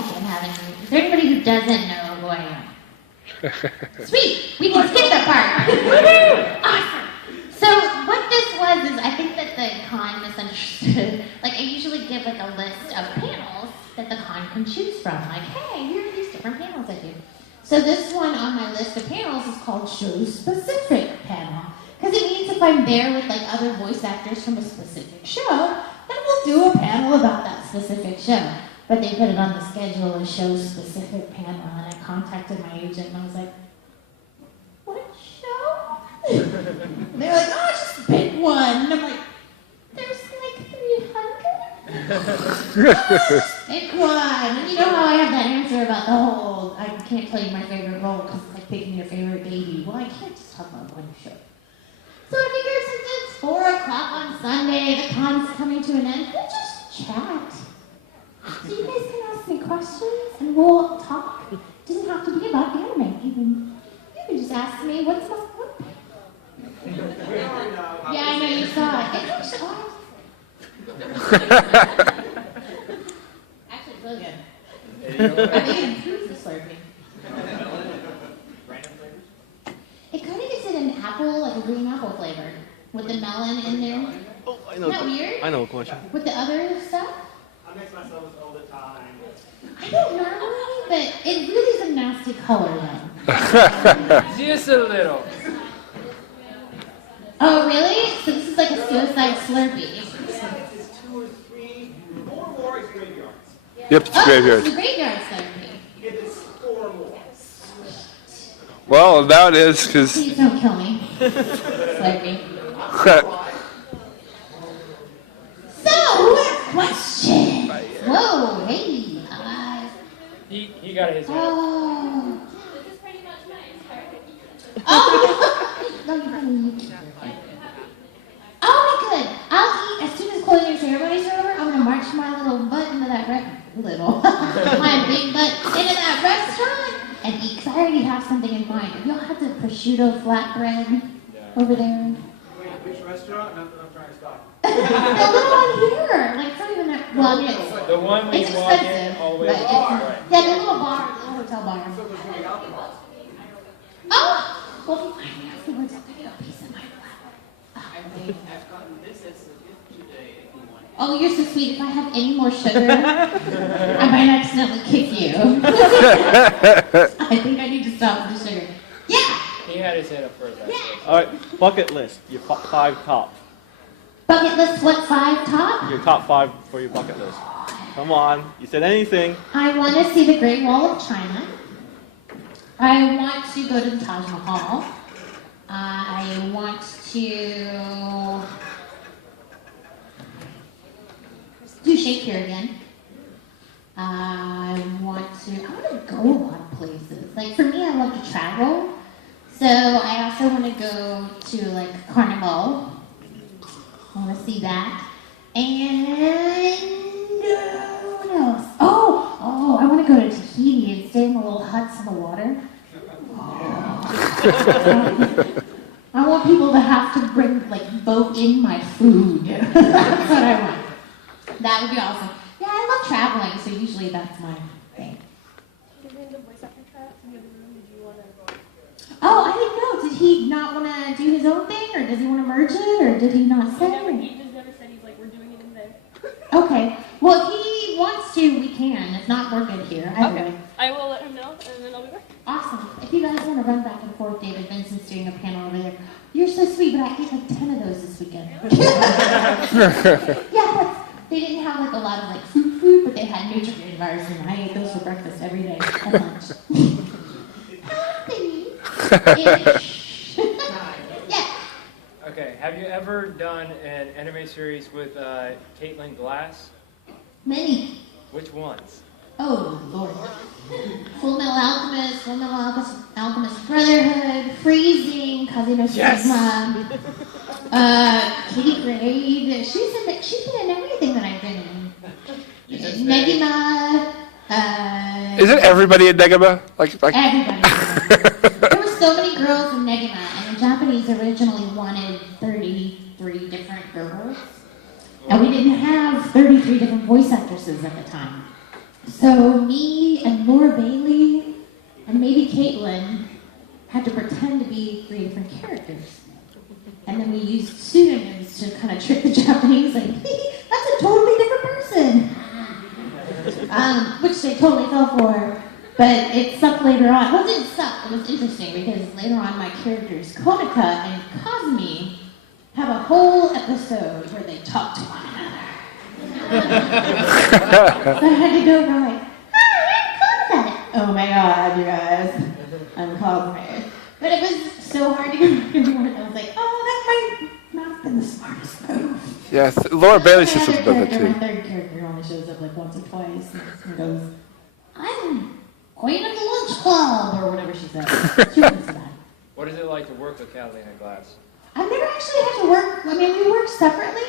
weekend having you. Is there anybody who doesn't know who I am? Sweet! We can skip that part! Awesome! So what this was is, I think that the con misunderstood. Like, I usually give like a list of panels that the con can choose from. Like, hey, here are these different panels I do. So this one on my list of panels is called Show Specific Panel. Because it means if I'm there with like other voice actors from a specific show, then we'll do a panel about that specific show. But they put it on the schedule as Show Specific Panel, and I contacted my agent and I was like, what show? And they're like, oh, just pick one. And I'm like, there's like 300? Just pick one. And you know how I have that answer about the whole, I can't tell you my favorite role because it's like picking your favorite baby. Well, I can't just talk about one show. So I figured since it's 4 o'clock on Sunday, the con's coming to an end, we'll just chat. So you guys can ask me questions and we'll talk. It doesn't have to be about anime. You can just ask me what's my what? Yeah, I know you saw it. It's actually it's really good. I think it improves the slurping. It kind of gets it an apple, like a green apple flavor, with the melon in there. Oh, I know. Isn't that weird? I know a question. With the other stuff? I mix myself all the time. I don't normally, but it really is a nasty color though. Just a little. Oh really? So this is like a suicide Slurpee. It's 2 or 3, 4 more is graveyards. Yep, it's Oh, graveyard. it's a graveyard Slurpee. It is 4 more. Well, now it is, because... Please don't kill me. Slurpee. So, question. Whoa, hey, hi. He got his head. Oh. This is pretty much my entire Oh, no, you oh, good. I'll eat as soon as closing ceremonies are over. I'm gonna march my little butt into that my big butt into that restaurant and eat. Cause I already have something in mind. Y'all have the prosciutto flatbread over there. Wait, which restaurant? Not that I'm trying to stop. The little one here, like it's not even that. Well, it's The one when it's you walk in expensive, all the way but to it's, the bar. yeah, the little bar, the little hotel bar. So there's going to be alcohol. Oh, well, if you find me afterwards, I'll give you a piece of my flat. I've gotten this as a gift today if you want. Oh, you're so sweet. If I have any more sugar, I might accidentally kick you. I think I need to stop with the sugar. Yeah! He had his head up first. Yeah! All right, bucket list. Your 5 top. Bucket list, what, 5 top? Your top 5 for your bucket list. Come on. You said anything. I want to see the Great Wall of China. I want to go to the Taj Mahal. I want to do Shakespeare again. I want to go a lot of places. Like for me, I love to travel. So I also want to go to like Carnival. I want to see that. And what else? Oh, I want to go to Tahiti and stay in the little huts in the water. I want people to have to vote in my food. That's what I want. That would be awesome. Yeah, I love traveling, so usually that's my thing. Did you the voice actor tryout in the other room? Did you want to go? Oh, I didn't know. Did he not want to do his own thing, or does he want to merge it, or did he not say? He just never said. He's like, we're doing it in there. Okay. Well, if he wants to, we can. If not, we're good here. Okay. I will let him know, and then I'll be back. Awesome. If you guys want to run back and forth, David Benson's doing a panel over there. You're so sweet, but I ate like 10 of those this weekend. Yeah, they didn't have like a lot of like food, but they had nutrient bars, and I ate those for breakfast every day at lunch. Happy-ish. Yeah. Okay, have you ever done an anime series with Caitlin Glass? Many. Which ones? Oh, Lord. Full Metal Alchemist, Full Metal Alchemist Brotherhood, Freezing, Kazuno Sigma, Kitty Grade. She's been in everything that I've been in. Negima. Isn't everybody in Negima? Like Everybody. There were so many girls in Negima, and the Japanese originally wanted 33 different girls. And we didn't have 33 different voice actresses at the time. So me and Laura Bailey and maybe Caitlin had to pretend to be 3 different characters. And then we used pseudonyms to kind of trick the Japanese, like, that's a totally different person. Which they totally fell for. But it sucked later on. Well, it didn't suck. It was interesting because later on my characters, Konica and Cosme, have a whole episode where they talk to one another. So I had to go go like, hi, I'm Konica. Oh my god, you guys. I'm Cosme. But it was so hard to get everyone. I was like, oh, that might not have been the smartest move. Yeah, Laura Bailey's My sister's other done that character, too. My third character only shows up like once or twice and goes, I'm Queen of the Lunch Club, or whatever she said. She wasn't so bad. What is it like to work with Catalina Glass? I've never actually had to work, I mean, we work separately.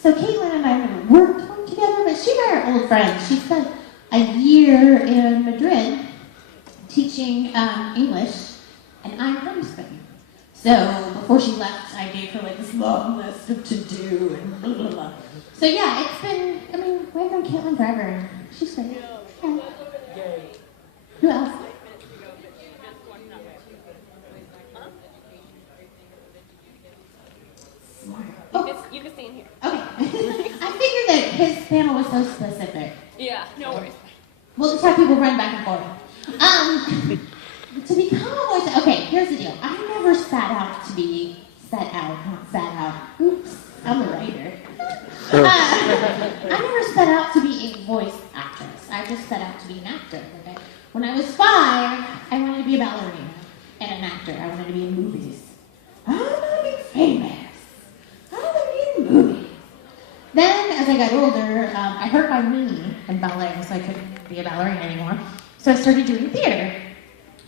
So Caitlin and I never worked one together, but she and I are old friends. She spent a year in Madrid teaching English, and I'm from Spain. So before she left, I gave her like this long list of to do and blah, blah, blah. So yeah, it's been, I mean, we've known Caitlin forever, and she's great. Yeah. Who else? Oh. You can stay in here. Okay. I figured that his panel was so specific. Yeah, no worries. We'll just have people run back and forth. To become a voice, okay, here's the deal. I never Oops, I'm a writer. I never set out to be a voice actress. I just set out to be an actor. Okay? When I was 5, I wanted to be a ballerina and an actor. I wanted to be in movies. I wanted to be famous. I wanted to be in movies. Then, as I got older, I hurt my knee in ballet, so I couldn't be a ballerina anymore. So I started doing theater.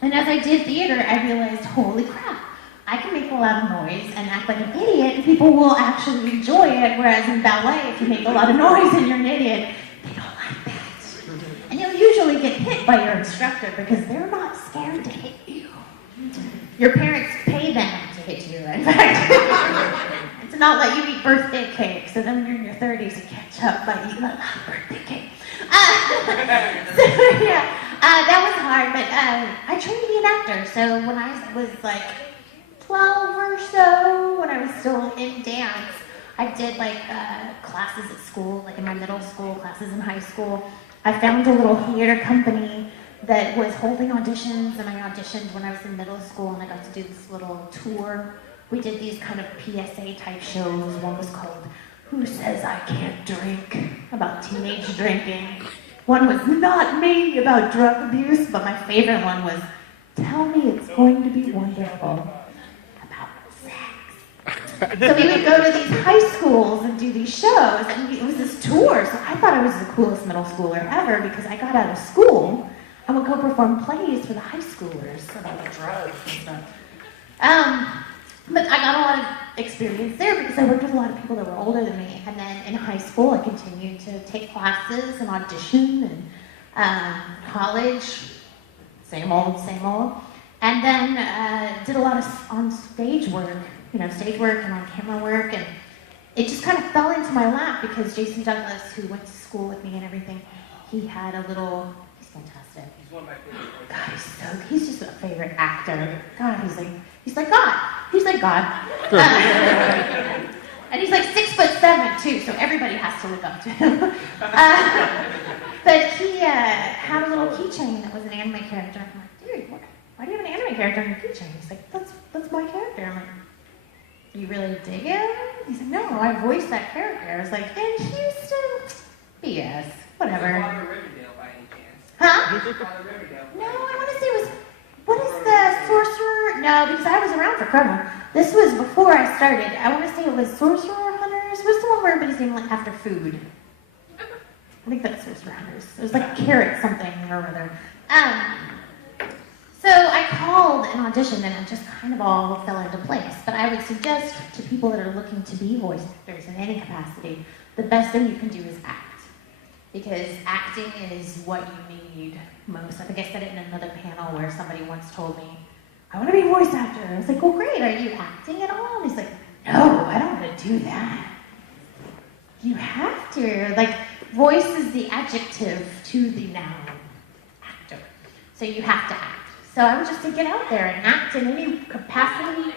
And as I did theater, I realized, holy crap, I can make a lot of noise and act like an idiot, and people will actually enjoy it, whereas in ballet, if you make a lot of noise and you're an idiot, they don't like that. And you'll usually get hit by your instructor because they're not scared to hit you. Your parents pay them to hit you, in fact. It's not like you eat birthday cake, so then when you're in your 30s, you catch up by eating a lot of birthday cake. So yeah, that was hard, but I trained to be an actor, so when I was like 12 or so, when I was still in dance, I did like classes at school, like in my middle school, classes in high school. I found a little theater company that was holding auditions, and I auditioned when I was in middle school, and I got to do this little tour. We did these kind of PSA type shows. One was called Who Says I Can't Drink? About teenage drinking. One was Not Me, about drug abuse, but my favorite one was Tell Me It's Going to Be Wonderful, about sex. So we would go to these high schools and do these shows, and it was this tour, so I thought I was the coolest middle schooler ever because I got out of school and would go perform plays for the high schoolers about the drugs and stuff. But I got a lot of experience there because I worked with a lot of people that were older than me. And then in high school, I continued to take classes and audition, and college, same old, same old. And then did a lot of on stage work, stage work and on camera work. And it just kind of fell into my lap because Jason Douglas, who went to school with me and everything, he had a little, he's fantastic. He's one of my favorite. God, he's just a favorite actor. God, he's like God. He's like God. And he's like 6'7" too, so everybody has to look up to him. But he had a little keychain that was an anime character. I'm like, dude, why do you have an anime character on your keychain? He's like, that's my character. I'm like, you really dig him? He's like, no, I voiced that character. I was like, in Houston? BS. Whatever. Father Riverdale by any chance? Huh? Father Riverdale. No, I want to say it was, what is the Sorcerer? No, because I was around for Chrono. This was before I started. I want to say it was Sorcerer Hunters. What's the one where everybody's named like after food? I think that's Sorcerer Hunters. It was like carrot something or other. So I called an audition and it just kind of all fell into place. But I would suggest to people that are looking to be voice actors in any capacity, the best thing you can do is act. Because acting is what you need most. I think I said it in another panel where somebody once told me, I want to be a voice actor. I was like, well, great, are you acting at all? And he's like, no, I don't want to do that. You have to. Like, voice is the adjective to the noun, actor. So you have to act. So I would just to get out there and act in any capacity.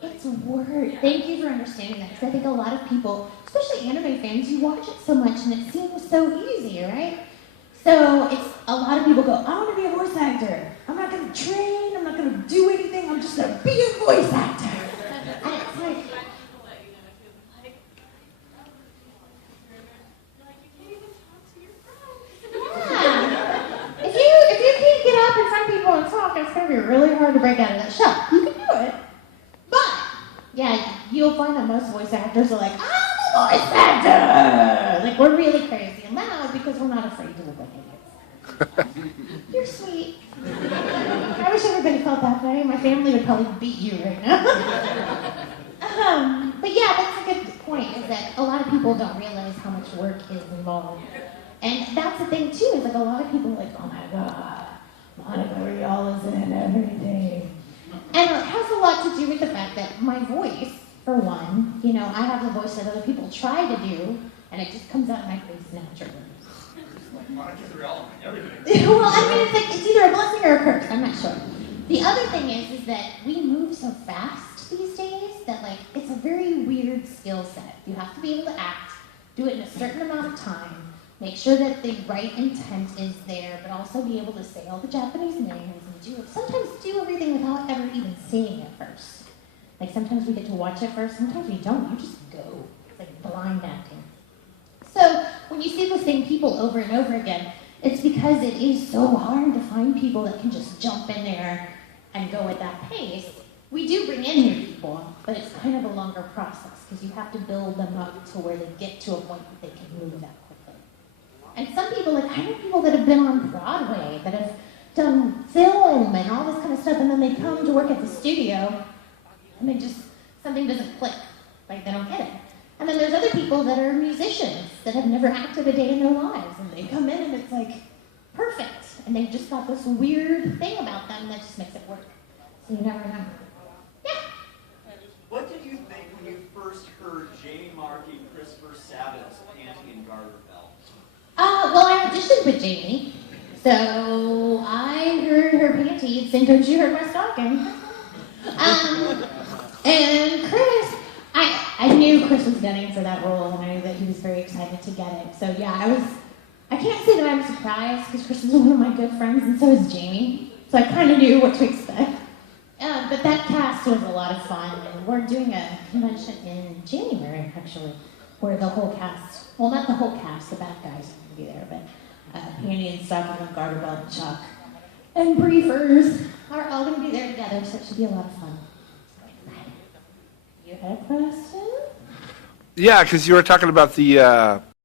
It's work. Thank you for understanding that, because I think a lot of people, especially anime fans, you watch it so much and it seems so easy, right? So it's a lot of people go, I want to be a voice actor. I'm not going to train. I'm not going to do anything. I'm just going to be a voice actor. And it's like, yeah. If you can't get up in front of people and talk, it's going to be really hard to break out of that shell. You can do it. But, yeah, you'll find that most voice actors are like, I'm a voice actor! Like, we're really crazy and loud because we're not afraid to look like idiots. You're sweet. I wish everybody felt that way. My family would probably beat you right now. But yeah, that's a good point, is that a lot of people don't realize how much work is involved. And that's the thing, too, is like a lot of people are like, oh my God, Monica Rial is in everything. And it has a lot to do with the fact that my voice, for one, you know, I have a voice that other people try to do, and it just comes out of my face naturally. Monica's Rial in everything. Well, I mean, it's either a blessing or a curse, I'm not sure. The other thing is that we move so fast these days that, like, it's a very weird skill set. You have to be able to act, do it in a certain amount of time, make sure that the right intent is there, but also be able to say all the Japanese names and sometimes do everything without ever even seeing it first. Like, sometimes we get to watch it first, sometimes we don't, you just go. It's like blind acting. So, when you see the same people over and over again, it's because it is so hard to find people that can just jump in there and go at that pace. We do bring in new people, but it's kind of a longer process, because you have to build them up to where they get to a point that they can move that quickly. And some people, like, I know people that have been on Broadway, that have done film and all this kind of stuff, and then they come to work at the studio, and they just, something doesn't click. Like, they don't get it. And then there's other people that are musicians that have never acted a day in their lives, and they come in and it's like, perfect. And they've just got this weird thing about them that just makes it work. So you never know. Yeah? What did you think when you first heard Jamie Markey and Christopher Sabat's Panty and Garter Belt? Well, I auditioned with Jamie. So I heard her panties, and don't you heard my stocking? And Chris, I knew Chris was gunning for that role, and I knew that he was very excited to get it. So yeah, I can't say that I'm surprised, because Chris is one of my good friends, and so is Jamie. So I kind of knew what to expect. But that cast was a lot of fun, and we're doing a convention in January, actually, where the whole cast, well, not the whole cast, the bad guys are going to be there, but Panty and Stocking and Garter Belt and Chuck and Briefers are all going to be there together, so it should be a lot of fun. You had a question? Yeah, because you were talking about the